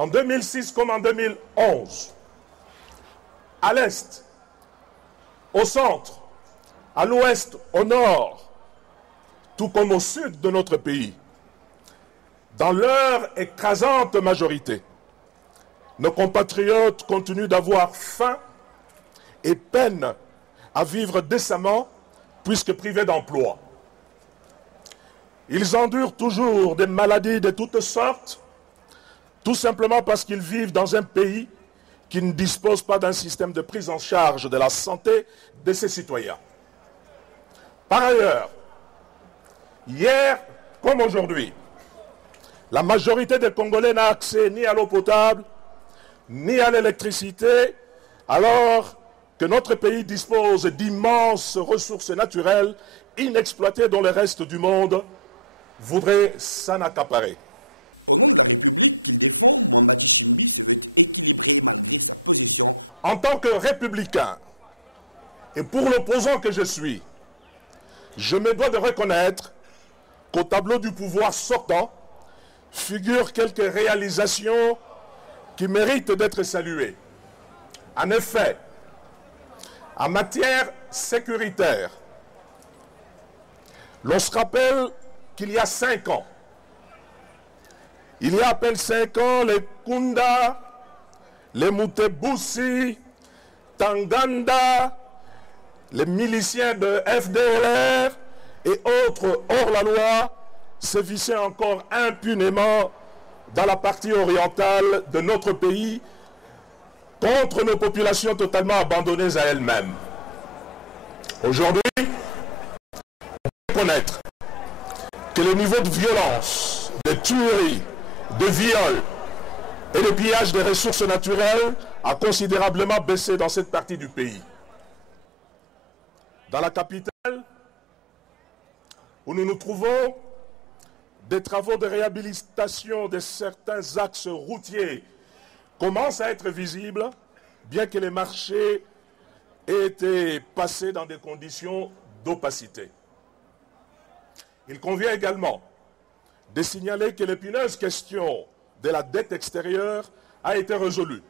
en 2006 comme en 2011, à l'Est, au centre, à l'Ouest, au Nord, tout comme au Sud de notre pays, dans leur écrasante majorité, nos compatriotes continuent d'avoir faim et peine à vivre décemment puisque privés d'emploi. Ils endurent toujours des maladies de toutes sortes, tout simplement parce qu'ils vivent dans un pays qui ne dispose pas d'un système de prise en charge de la santé de ses citoyens. Par ailleurs, hier comme aujourd'hui, la majorité des Congolais n'a accès ni à l'eau potable, ni à l'électricité, alors que notre pays dispose d'immenses ressources naturelles inexploitées dont le reste du monde voudrait s'en accaparer. En tant que républicain, et pour l'opposant que je suis, je me dois de reconnaître qu'au tableau du pouvoir sortant figurent quelques réalisations qui méritent d'être saluées. En effet, en matière sécuritaire, l'on se rappelle qu'il y a 5 ans, il y a à peine 5 ans, les Kunda, les Mutebussi, Tanganda, les miliciens de FDLR et autres hors-la-loi sévissaient encore impunément dans la partie orientale de notre pays contre nos populations totalement abandonnées à elles-mêmes. Aujourd'hui, on peut reconnaître que le niveau de violence, de tuerie, de viol et de pillage des ressources naturelles a considérablement baissé dans cette partie du pays. Dans la capitale, où nous nous trouvons, des travaux de réhabilitation de certains axes routiers commencent à être visibles, bien que les marchés aient été passés dans des conditions d'opacité. Il convient également de signaler que l'épineuse question de la dette extérieure a été résolue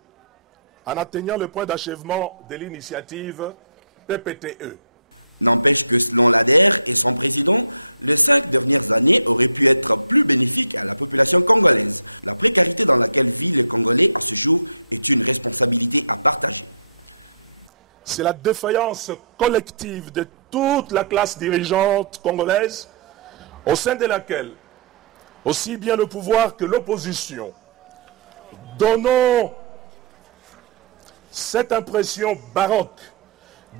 en atteignant le point d'achèvement de l'initiative PPTE. C'est la défaillance collective de toute la classe dirigeante congolaise, au sein de laquelle aussi bien le pouvoir que l'opposition donnons cette impression baroque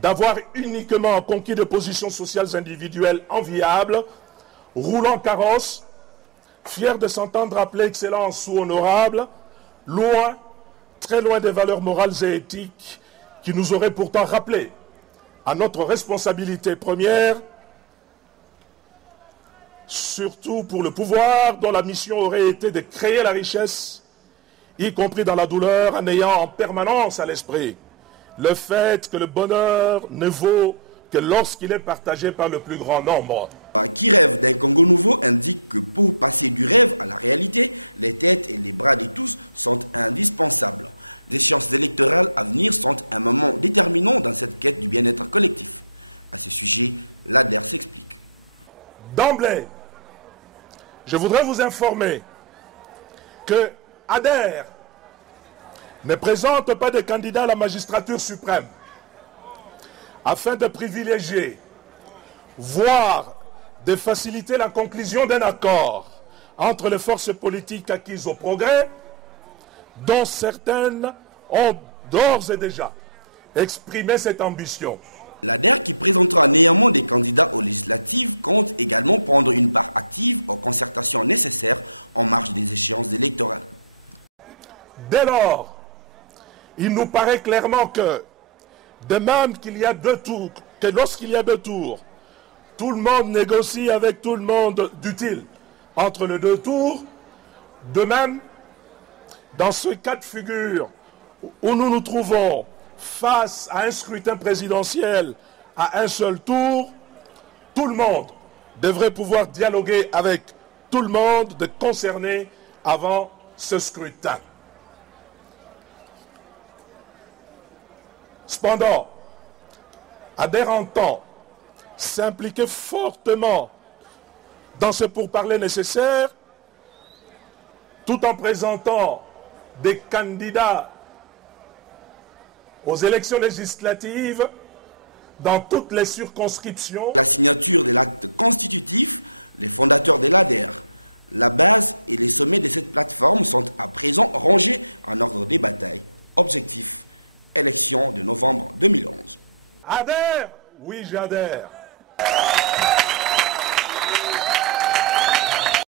d'avoir uniquement conquis des positions sociales individuelles enviables, roulant carrosse, fiers de s'entendre appeler excellence ou honorable, loin, très loin des valeurs morales et éthiques qui nous auraient pourtant rappelé à notre responsabilité première, surtout pour le pouvoir dont la mission aurait été de créer la richesse, y compris dans la douleur, en ayant en permanence à l'esprit le fait que le bonheur ne vaut que lorsqu'il est partagé par le plus grand nombre. D'emblée, je voudrais vous informer que ADER ne présente pas de candidat à la magistrature suprême afin de privilégier, voire de faciliter la conclusion d'un accord entre les forces politiques acquises au progrès, dont certaines ont d'ores et déjà exprimé cette ambition. Dès lors, il nous paraît clairement que, de même qu'il y a 2 tours, que lorsqu'il y a 2 tours, tout le monde négocie avec tout le monde d'utile entre les 2 tours, de même, dans ce cas de figure où nous nous trouvons face à un scrutin présidentiel à un seul tour, tout le monde devrait pouvoir dialoguer avec tout le monde de concerné avant ce scrutin. Cependant, adhère entend s'impliquer fortement dans ce pourparlers nécessaire, tout en présentant des candidats aux élections législatives dans toutes les circonscriptions. Adhère? Oui, j'adhère.